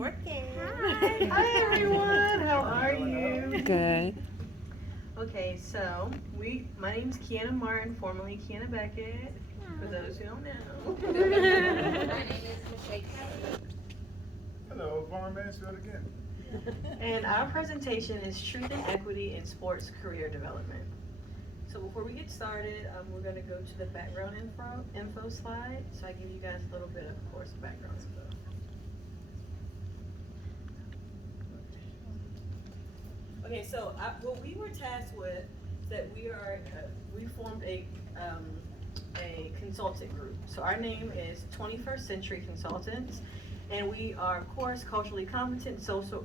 working. Hi everyone, how are you? Good. Okay, so my name's Kiana Martin, formerly Kiana Beckett, for those who don't know. My name is Michelle Kelly. Hello, Vaughn Mansfield again. And our presentation is Truth and Equity in Sports Career Development. So before we get started, we're going to go to the background info slide. So I give you guys a little bit of course, background info. Okay, so what we were tasked with is that we formed a consultant group. So our name is 21st Century Consultants, and we are, of course, culturally competent social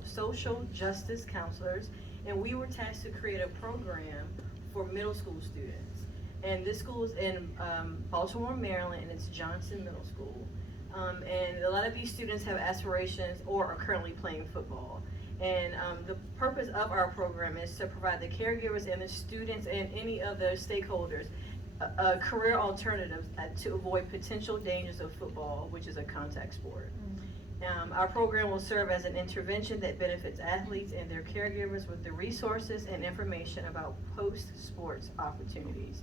justice counselors, and we were tasked to create a program for middle school students. And this school is in Baltimore, Maryland, and it's Johnson Middle School. And a lot of these students have aspirations or are currently playing football. And the purpose of our program is to provide the caregivers and the students and any other stakeholders career alternatives to avoid potential dangers of football, which is a contact sport. Our program will serve as an intervention that benefits athletes and their caregivers with the resources and information about post-sports opportunities.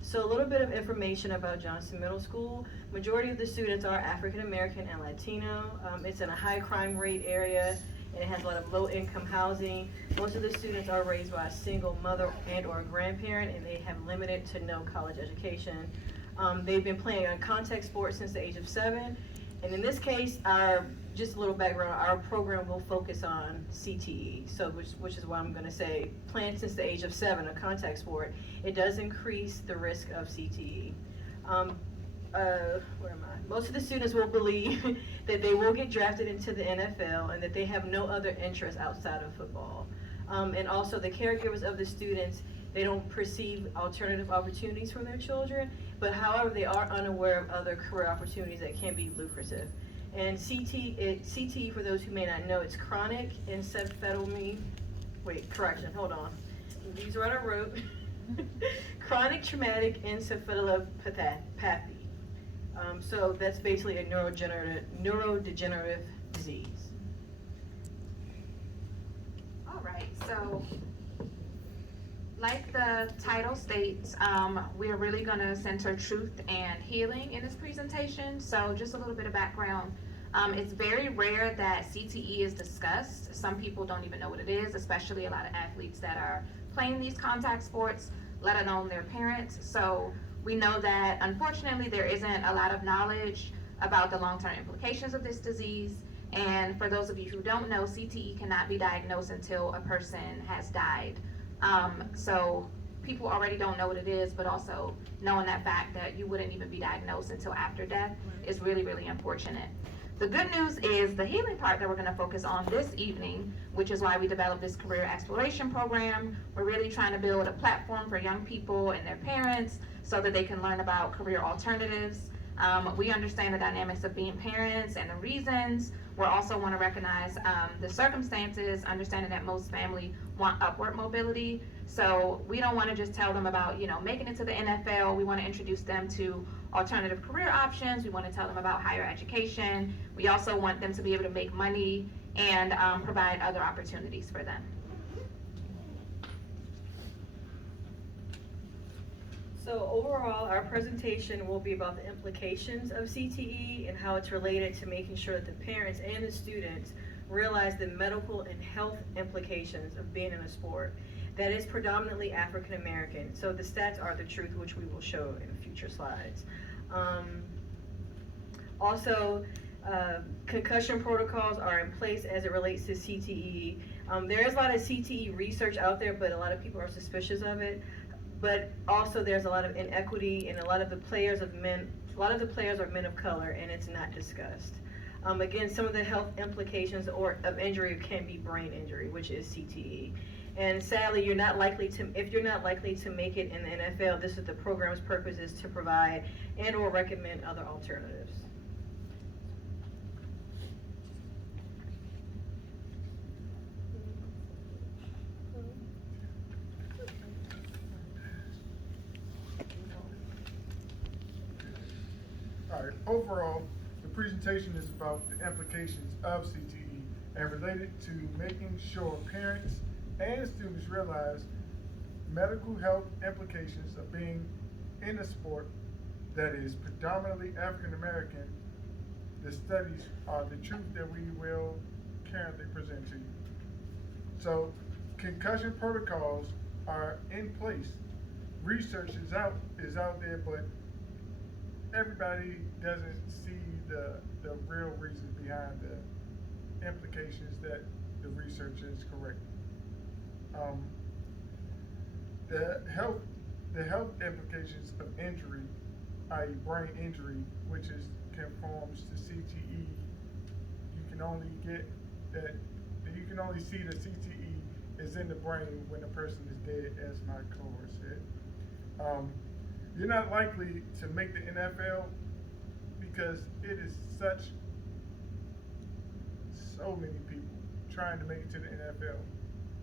So a little bit of information about Johnson Middle School. Majority of the students are African American and Latino. It's in a high crime rate area, and it has a lot of low income housing. Most of the students are raised by a single mother and or a grandparent, and they have limited to no college education. They've been playing on contact sports since the age of 7. And in this case, just a little background, our program will focus on CTE, so which is why I'm gonna say playing since the age of 7, a contact sport, it does increase the risk of CTE. Where am I? Most of the students will believe that they will get drafted into the NFL and that they have no other interest outside of football. And also the caregivers of the students, they don't perceive alternative opportunities for their children, but however, they are unaware of other career opportunities that can be lucrative. And CTE, for those who may not know, it's chronic encephalomyelitis. Wait, correction, hold on. These are what I wrote. Chronic traumatic encephalopathy. So that's basically a neurodegenerative disease. All right, so like the title states, we're really going to center truth and healing in this presentation. So just a little bit of background. It's very rare that CTE is discussed. Some people don't even know what it is, especially a lot of athletes that are playing these contact sports, let alone their parents. So we know that unfortunately there isn't a lot of knowledge about the long-term implications of this disease. And for those of you who don't know, CTE cannot be diagnosed until a person has died. So people already don't know what it is, but also knowing that fact that you wouldn't even be diagnosed until after death is really, really unfortunate. The good news is the healing part that we're going to focus on this evening, which is why we developed this career exploration program. We're really trying to build a platform for young people and their parents so that they can learn about career alternatives. We understand the dynamics of being parents and the reasons. We also want to recognize the circumstances, understanding that most families want upward mobility. So we don't want to just tell them about, making it to the NFL. We want to introduce them to alternative career options. We want to tell them about higher education. We also want them to be able to make money and provide other opportunities for them. So overall, our presentation will be about the implications of CTE and how it's related to making sure that the parents and the students realize the medical and health implications of being in a sport that is predominantly African American. So the stats are the truth, which we will show in future slides. Also, concussion protocols are in place as it relates to CTE. There is a lot of CTE research out there, but a lot of people are suspicious of it. But also there's a lot of inequity, and a lot of the players are men of color, and it's not discussed. Again, some of the health implications of injury can be brain injury, which is CTE. And sadly, if you're not likely to make it in the NFL, this is the program's purpose, is to provide and or recommend other alternatives. All right, overall, the presentation is about the implications of CTE and related to making sure parents and students realize medical health implications of being in a sport that is predominantly African American. The studies are the truth that we will currently present to you. So, concussion protocols are in place. Research is out there, but everybody doesn't see the real reasons behind the implications that the research is correct. The health implications of injury, i.e. brain injury, which conforms to CTE, you can only see the CTE is in the brain when a person is dead, as my cohort said. You're not likely to make the NFL because it is so many people trying to make it to the NFL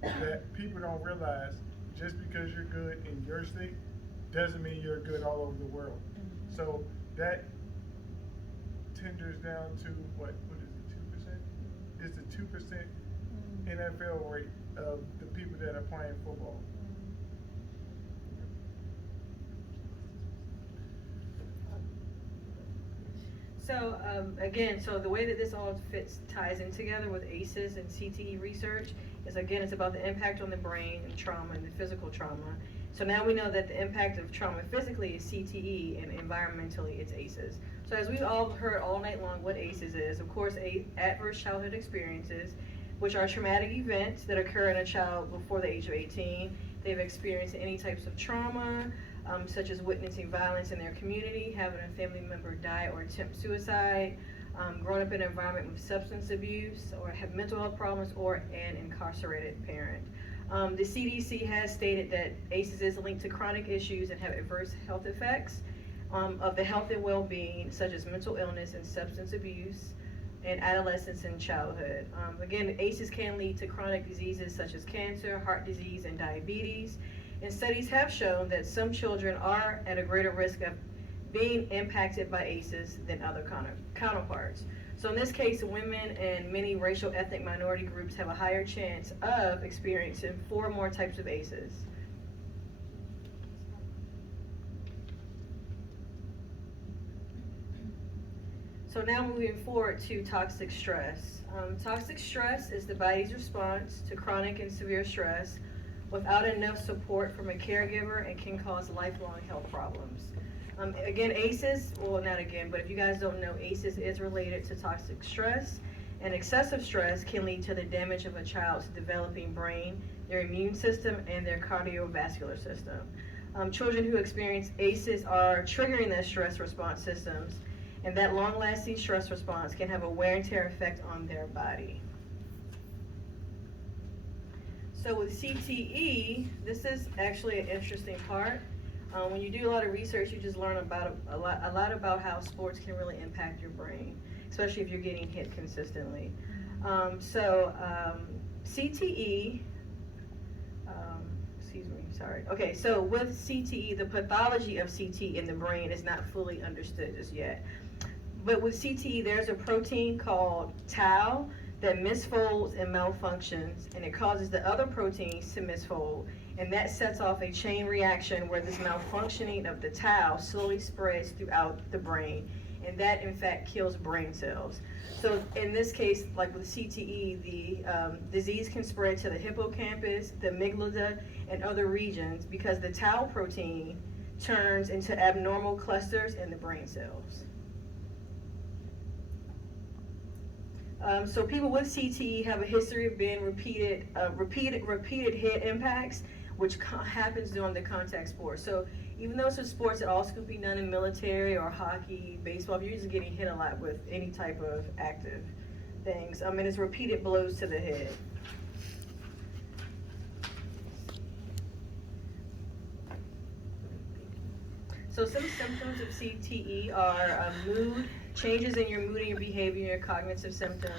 that people don't realize just because you're good in your state doesn't mean you're good all over the world. So that tenders down to what is it, 2%? It's the 2% NFL rate of the people that are playing football. So again, so the way that this all ties in together with ACEs and CTE research is, again, it's about the impact on the brain and trauma and the physical trauma. So now we know that the impact of trauma physically is CTE and environmentally it's ACEs. So as we've all heard all night long what ACEs is, of course, adverse childhood experiences, which are traumatic events that occur in a child before the age of 18. They've experienced any types of trauma, such as witnessing violence in their community, having a family member die or attempt suicide, growing up in an environment with substance abuse, or have mental health problems, or an incarcerated parent. The CDC has stated that ACEs is linked to chronic issues and have adverse health effects of the health and well-being, such as mental illness and substance abuse in adolescence and childhood. Again, ACEs can lead to chronic diseases such as cancer, heart disease, and diabetes. And studies have shown that some children are at a greater risk of being impacted by ACEs than other counterparts. So in this case, women and many racial ethnic minority groups have a higher chance of experiencing 4 more types of ACEs. So now moving forward to toxic stress. Toxic stress is the body's response to chronic and severe stress without enough support from a caregiver and can cause lifelong health problems. Again, ACEs, well, not again, but if you guys don't know, ACEs is related to toxic stress, and excessive stress can lead to the damage of a child's developing brain, their immune system, and their cardiovascular system. Children who experience ACEs are triggering their stress response systems, and that long-lasting stress response can have a wear and tear effect on their body. So with CTE, this is actually an interesting part. When you do a lot of research, you just learn about a lot about how sports can really impact your brain, especially if you're getting hit consistently. CTE, excuse me, sorry. Okay, so with CTE, the pathology of CTE in the brain is not fully understood just yet. But with CTE, there's a protein called tau that misfolds and malfunctions, and it causes the other proteins to misfold, and that sets off a chain reaction where this malfunctioning of the tau slowly spreads throughout the brain, and that in fact kills brain cells. So in this case, like with CTE, the disease can spread to the hippocampus, the amygdala, and other regions because the tau protein turns into abnormal clusters in the brain cells. So people with CTE have a history of being repeated head impacts, which happens during the contact sports. So even though it's a sports that also could be done in military or hockey, baseball, you're just getting hit a lot with any type of active things. And it's repeated blows to the head. So some symptoms of CTE are mood, changes in your mood and your behavior, your cognitive symptoms,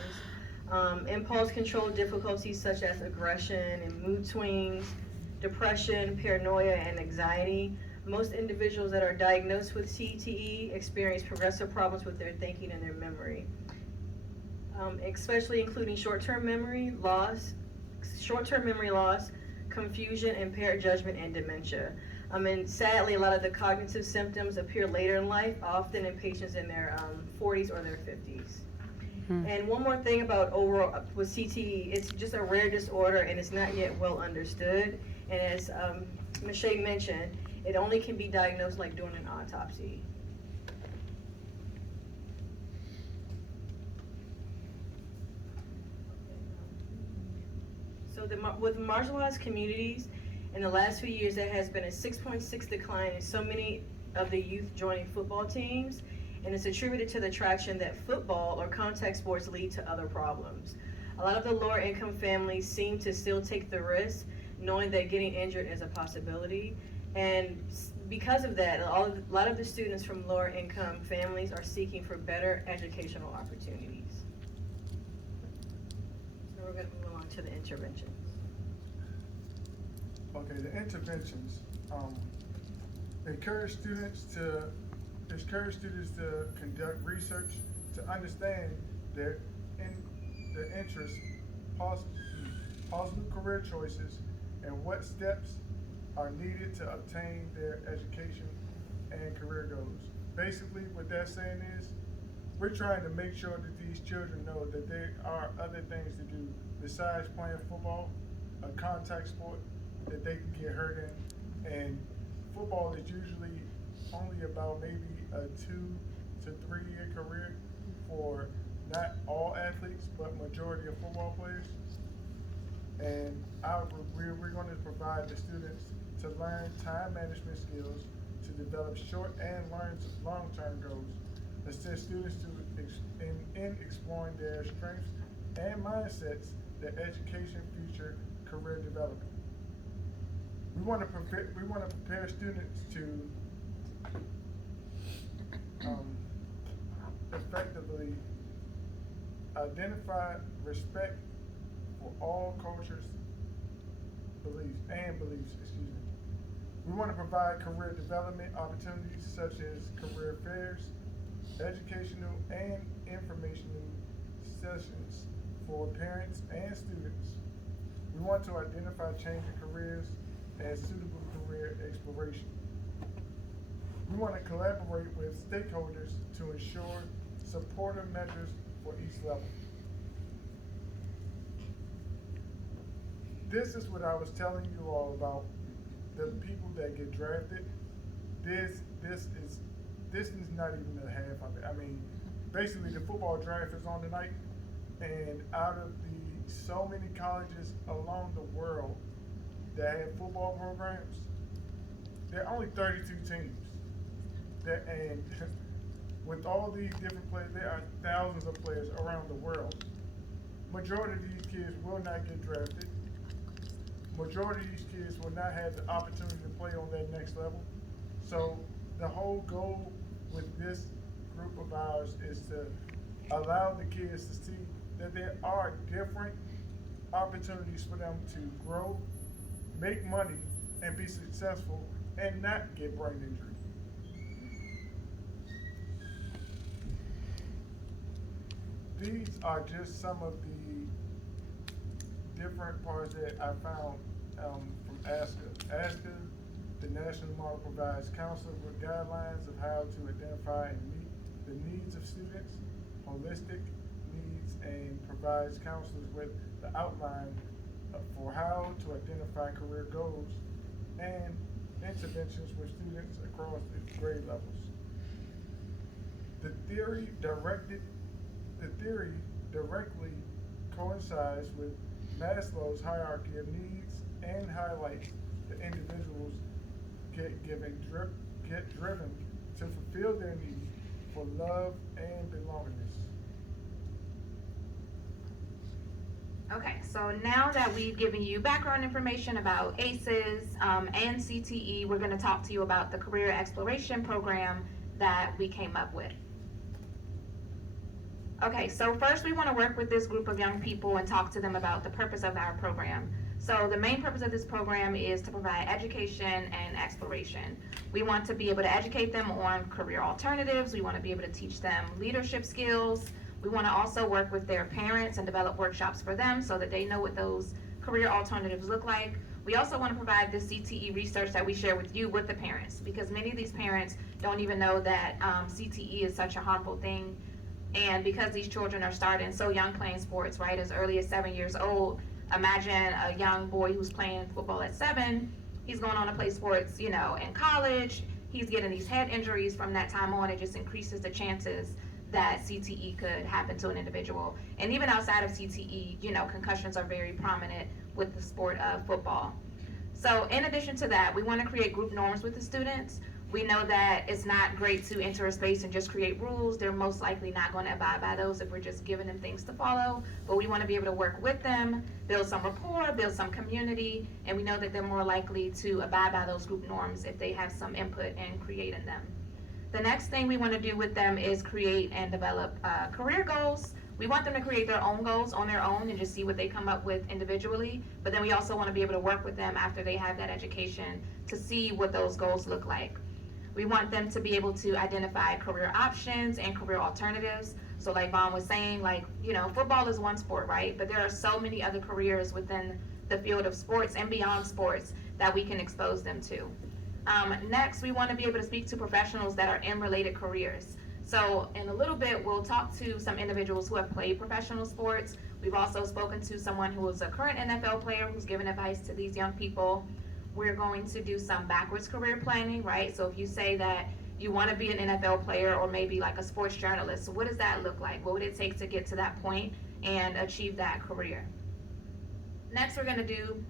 impulse control difficulties such as aggression and mood swings, depression, paranoia, and anxiety. Most individuals that are diagnosed with CTE experience progressive problems with their thinking and their memory. especially including short-term memory loss, confusion, impaired judgment, and dementia. And sadly, a lot of the cognitive symptoms appear later in life, often in patients in their 40s or their 50s. And one more thing about overall with CTE, it's just a rare disorder and it's not yet well understood. And as Michelle mentioned, it only can be diagnosed like during an autopsy. So with marginalized communities, in the last few years, there has been a 6.6 decline in so many of the youth joining football teams, and it's attributed to the traction that football or contact sports lead to other problems. A lot of the lower income families seem to still take the risk, knowing that getting injured is a possibility. And because of that, a lot of the students from lower income families are seeking for better educational opportunities. So we're gonna move along to the interventions. Okay, the interventions, encourage students to conduct research to understand their interests, possible career choices, and what steps are needed to obtain their education and career goals. Basically, what that's saying is, we're trying to make sure that these children know that there are other things to do besides playing football, a contact sport that they can get hurt in, and football is usually only about maybe a 2 to 3 year career for not all athletes, but majority of football players. And we're going to provide the students to learn time management skills, to develop short and long-term goals, assist students in exploring their strengths and mindsets, their education, future career development. We want to prepare students to effectively identify respect for all cultures, beliefs. We want to provide career development opportunities such as career fairs, educational and informational sessions for parents and students. We want to identify changing careers and suitable career exploration. We want to collaborate with stakeholders to ensure supportive measures for each level. This is what I was telling you all about the people that get drafted. This is not even the half of it. I mean, basically the football draft is on tonight, and out of the so many colleges along the world that have football programs, there are only 32 teams. And with all these different players, there are thousands of players around the world. Majority of these kids will not get drafted. Majority of these kids will not have the opportunity to play on that next level. So the whole goal with this group of ours is to allow the kids to see that there are different opportunities for them to grow, make money, and be successful, and not get brain injury. These are just some of the different parts that I found from ASCA. ASCA, the National Model, provides counselors with guidelines of how to identify and meet the needs of students, holistic needs, and provides counselors with the outline for how to identify career goals and interventions with students across the grade levels. The theory directly coincides with Maslow's hierarchy of needs and highlights the individuals get driven to fulfill their need for love and belongingness. Okay, so now that we've given you background information about ACEs and CTE, we're going to talk to you about the career exploration program that we came up with. Okay, so first we want to work with this group of young people and talk to them about the purpose of our program. So the main purpose of this program is to provide education and exploration. We want to be able to educate them on career alternatives. We want to be able to teach them leadership skills. We want to also work with their parents and develop workshops for them so that they know what those career alternatives look like. We also want to provide the CTE research that we share with you with the parents, because many of these parents don't even know that CTE is such a harmful thing. And because these children are starting so young playing sports, right, as early as 7 years old, imagine a young boy who's playing football at 7, he's going on to play sports, in college, he's getting these head injuries from that time on. It just increases the chances that CTE could happen to an individual. And even outside of CTE, concussions are very prominent with the sport of football. So in addition to that, we want to create group norms with the students. We know that it's not great to enter a space and just create rules. They're most likely not going to abide by those if we're just giving them things to follow. But we want to be able to work with them, build some rapport, build some community, and we know that they're more likely to abide by those group norms if they have some input in creating them. The next thing we want to do with them is create and develop career goals. We want them to create their own goals on their own and just see what they come up with individually. But then we also want to be able to work with them after they have that education to see what those goals look like. We want them to be able to identify career options and career alternatives. So like Vaughn was saying, football is one sport, right? But there are so many other careers within the field of sports and beyond sports that we can expose them to. Next, we want to be able to speak to professionals that are in related careers. So in a little bit, we'll talk to some individuals who have played professional sports. We've also spoken to someone who is a current NFL player who's giving advice to these young people. We're going to do some backwards career planning, right? So if you say that you want to be an NFL player or maybe like a sports journalist, so what does that look like? What would it take to get to that point and achieve that career? Next, we're going to do,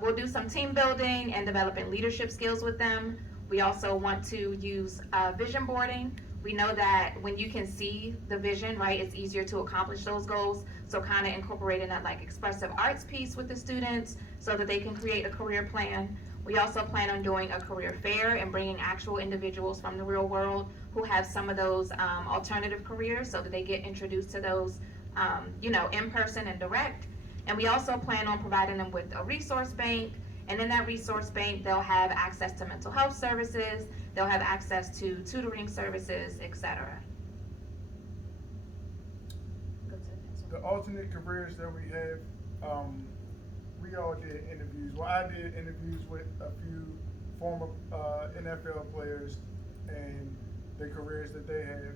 we'll do some team building and developing leadership skills with them. We also want to use vision boarding. We know that when you can see the vision, right, it's easier to accomplish those goals. So kind of incorporating that like expressive arts piece with the students so that they can create a career plan. We also plan on doing a career fair and bringing actual individuals from the real world who have some of those alternative careers so that they get introduced to those, in person and direct. And we also plan on providing them with a resource bank. And in that resource bank, they'll have access to mental health services, they'll have access to tutoring services, etc. The alternate careers that we have, we all did interviews. Well, I did interviews with a few former NFL players and the careers that they have.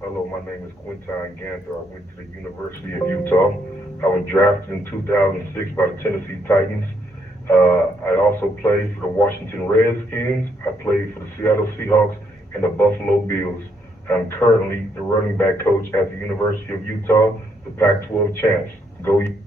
Hello, my name is Quinton Ganther. I went to the University of Utah. I was drafted in 2006 by the Tennessee Titans. I also played for the Washington Redskins. I played for the Seattle Seahawks and the Buffalo Bills. I'm currently the running back coach at the University of Utah, the Pac-12 champs. Go Utes.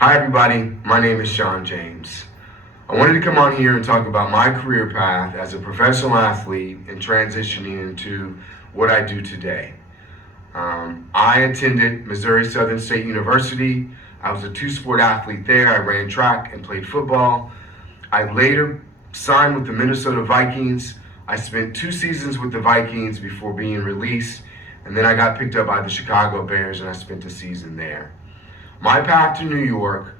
Hi everybody, my name is Sean James. I wanted to come on here and talk about my career path as a professional athlete and transitioning into what I do today. I attended Missouri Southern State University. I was a two-sport athlete there. I ran track and played football. I later signed with the Minnesota Vikings. I spent 2 seasons with the Vikings before being released, and then I got picked up by the Chicago Bears and I spent a season there. My path to New York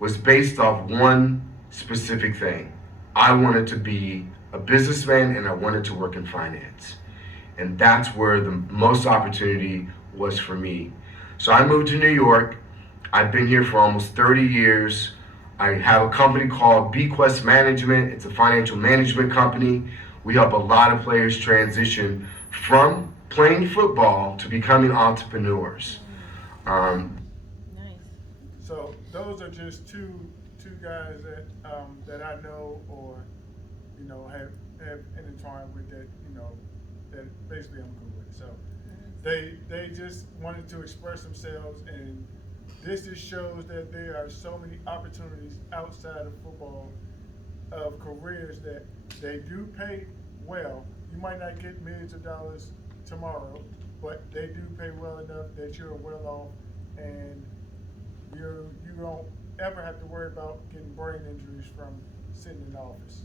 was based off one specific thing. I wanted to be a businessman and I wanted to work in finance. And that's where the most opportunity was for me. So I moved to New York. I've been here for almost 30 years. I have a company called Bequest Management. It's a financial management company. We help a lot of players transition from playing football to becoming entrepreneurs. So those are just two guys that I know or have intertwined with that basically I'm cool with. So they just wanted to express themselves and this just shows that there are so many opportunities outside of football of careers that they do pay well. You might not get millions of dollars tomorrow, but they do pay well enough that you're well off and you don't ever have to worry about getting brain injuries from sitting in the office.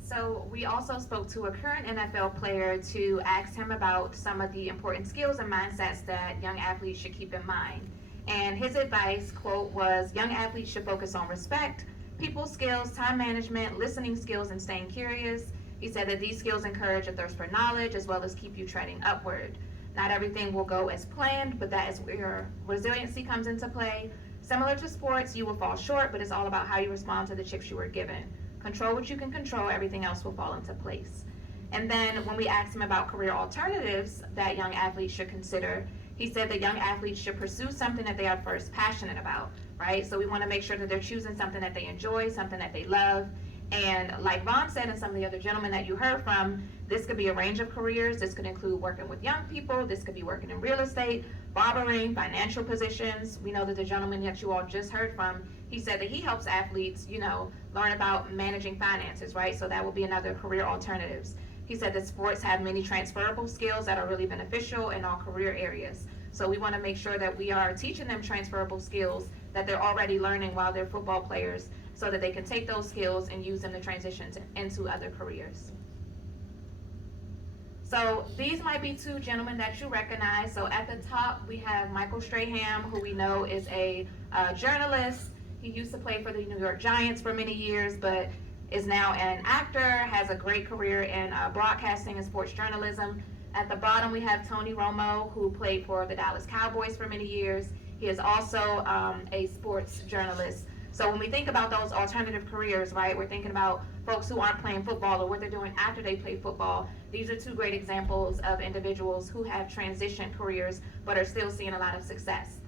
So we also spoke to a current NFL player to ask him about some of the important skills and mindsets that young athletes should keep in mind. And his advice, quote, was young athletes should focus on respect, people skills, time management, listening skills, and staying curious. He said that these skills encourage a thirst for knowledge as well as keep you treading upward. Not everything will go as planned, but that is where resiliency comes into play. Similar to sports, you will fall short, but it's all about how you respond to the chips you were given. Control what you can control, everything else will fall into place. And then when we asked him about career alternatives that young athletes should consider, he said that young athletes should pursue something that they are first passionate about, right? So we want to make sure that they're choosing something that they enjoy, something that they love. And like Vaughn said, and some of the other gentlemen that you heard from, this could be a range of careers. This could include working with young people. This could be working in real estate, barbering, financial positions. We know that the gentleman that you all just heard from, he said that he helps athletes, learn about managing finances, right? So that will be another career alternatives. He said that sports have many transferable skills that are really beneficial in all career areas. So we want to make sure that we are teaching them transferable skills that they're already learning while they're football players, so that they can take those skills and use them to transition into other careers. So these might be two gentlemen that you recognize. So at the top, we have Michael Strahan, who we know is a journalist. He used to play for the New York Giants for many years, but is now an actor, has a great career in broadcasting and sports journalism. At the bottom, we have Tony Romo, who played for the Dallas Cowboys for many years. He is also a sports journalist. So when we think about those alternative careers, right, we're thinking about folks who aren't playing football or what they're doing after they play football. These are two great examples of individuals who have transitioned careers but are still seeing a lot of success.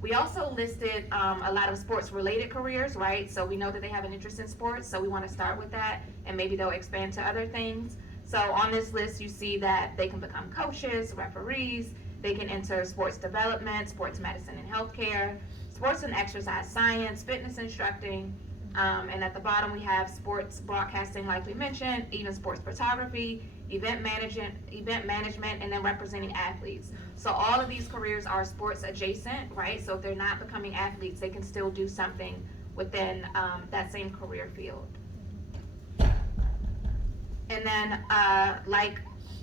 We also listed a lot of sports-related careers, right? So we know that they have an interest in sports, so we want to start with that, and maybe they'll expand to other things. So on this list, you see that they can become coaches, referees, they can enter sports development, sports medicine and healthcare, sports and exercise science, fitness instructing, and at the bottom we have sports broadcasting, like we mentioned, even sports photography, event management, and then representing athletes. So all of these careers are sports adjacent, right? So if they're not becoming athletes, they can still do something within that same career field. And then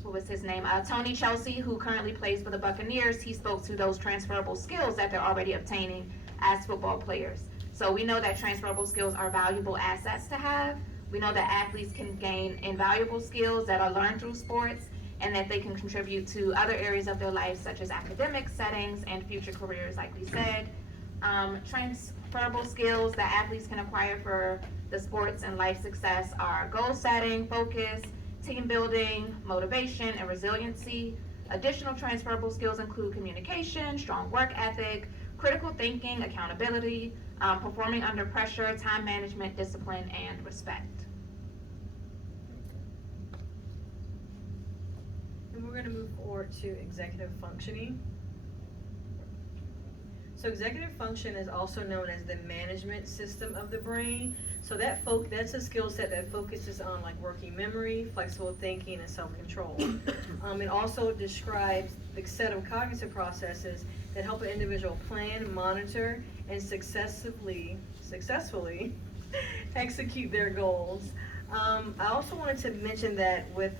what was his name? Tony Chelsea, who currently plays for the Buccaneers, he spoke to those transferable skills that they're already obtaining as football players. So we know that transferable skills are valuable assets to have. We know that athletes can gain invaluable skills that are learned through sports, and that they can contribute to other areas of their life, such as academic settings and future careers, like we said. Transferable skills that athletes can acquire for the sports and life success are goal setting, focus, team building, motivation, and resiliency. Additional transferable skills include communication, strong work ethic, critical thinking, accountability, performing under pressure, time management, discipline, and respect. And we're going to move forward to executive functioning. So executive function is also known as the management system of the brain. So that's a skill set that focuses on like working memory, flexible thinking, and self-control. It also describes the set of cognitive processes that help an individual plan, monitor, and successfully execute their goals. I also wanted to mention that with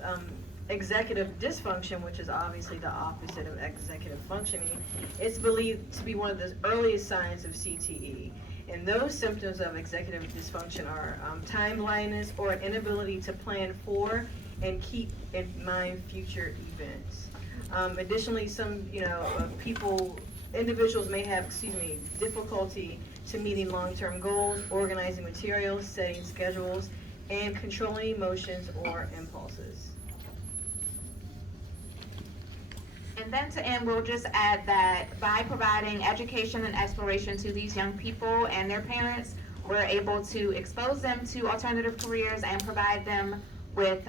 executive dysfunction, which is obviously the opposite of executive functioning, it's believed to be one of the earliest signs of CTE. And those symptoms of executive dysfunction are time blindness or an inability to plan for and keep in mind future events. Additionally, some individuals may have, difficulty to meeting long-term goals, organizing materials, setting schedules, and controlling emotions or impulses. And then to end, we'll just add that by providing education and exploration to these young people and their parents, we're able to expose them to alternative careers and provide them with,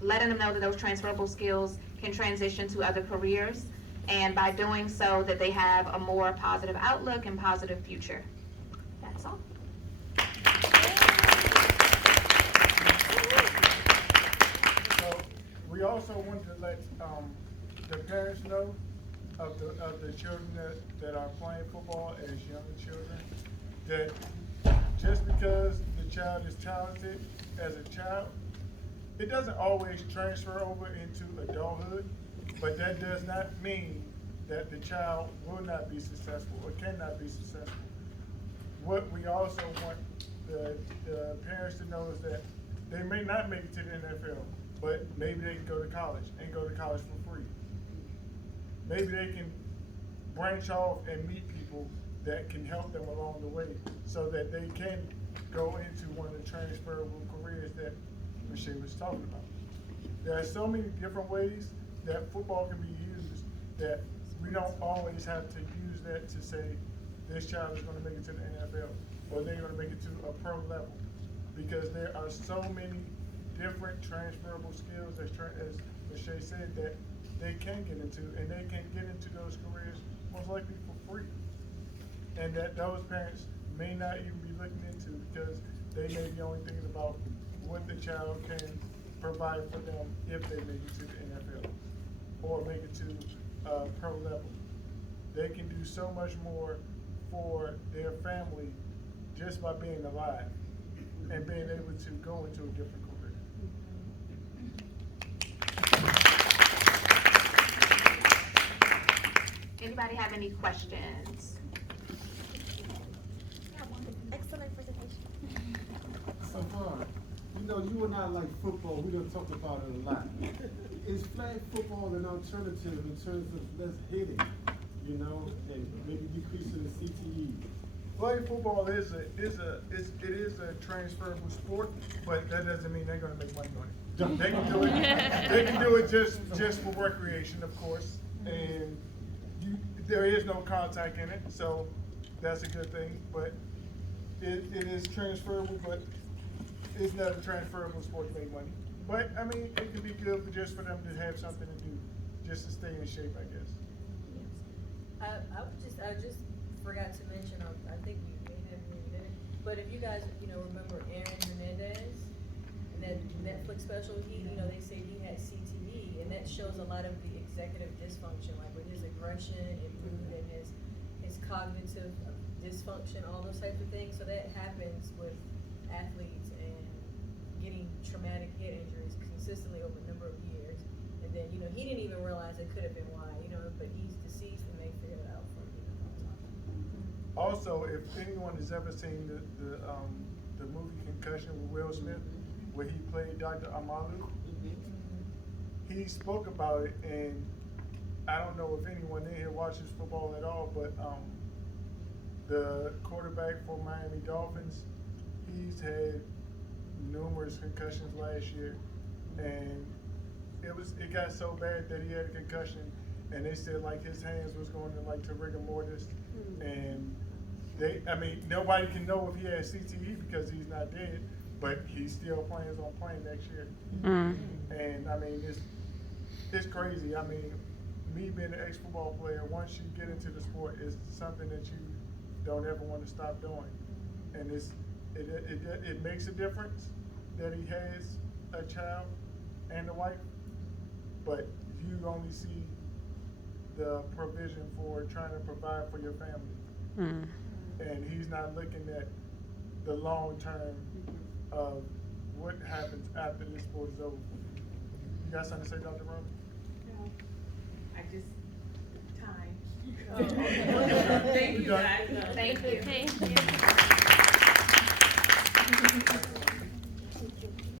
letting them know that those transferable skills can transition to other careers, and by doing so, that they have a more positive outlook and positive future. That's all. So, we also wanted to let, the parents know of the children that are playing football as younger children, that just because the child is talented as a child, it doesn't always transfer over into adulthood, but that does not mean that the child will not be successful or cannot be successful. What we also want the parents to know is that they may not make it to the NFL, but maybe they can go to college and go to college for free. Maybe they can branch off and meet people that can help them along the way so that they can go into one of the transferable careers that Michelle was talking about. There are so many different ways that football can be used that we don't always have to use that to say this child is going to make it to the NFL or they're going to make it to a pro level, because there are so many different transferable skills, as Michelle said, that they can get into, and they can get into those careers most likely for free. And that those parents may not even be looking into, because they may be only thinking about what the child can provide for them if they make it to the NFL or make it to pro level. They can do so much more for their family just by being alive and being able to go into a different career. Anybody have any questions? Excellent presentation. So far, you know, you and I like football. We done talked about it a lot. Is flag football an alternative in terms of less hitting, you know, and maybe decreasing the CTE? Flag football is a transferable sport, but that doesn't mean they're gonna make money on it. They can do it. They can do it just for recreation, of course, and there is no contact in it, so that's a good thing. But it is transferable, but it's not a transferable sport to make money. But I mean, it can be good just for them to have something to do, just to stay in shape, I guess. I just forgot to mention, I think you may have mentioned it, but if you guys, remember Aaron Hernandez and that Netflix special, they say he had CTE, and that shows a lot of the executive dysfunction, like with his aggression and mood and his cognitive dysfunction, all those types of things. So that happens with athletes and getting traumatic head injuries consistently over a number of years. And then, he didn't even realize it could have been why, but he's deceased and they figured it out for him. Also, if anyone has ever seen the movie Concussion with Will Smith, where he played Dr. Amalu, he spoke about it, and I don't know if anyone in here watches football at all, but the quarterback for Miami Dolphins, he's had numerous concussions last year, and it got so bad that he had a concussion, and they said like his hands was going to rigor mortis, and nobody can know if he has CTE because he's not dead, but he still plans on playing next year. And I mean, it's crazy. I mean, me being an ex-football player, once you get into the sport, it's something that you don't ever want to stop doing. And it makes a difference that he has a child and a wife, but you only see the provision for trying to provide for your family. And he's not looking at the long term of what happens after this sport is over. You got something to say, Dr. Robin? No, I just, time. Oh, okay. Thank you, We're done. guys. Thank you. Thank you.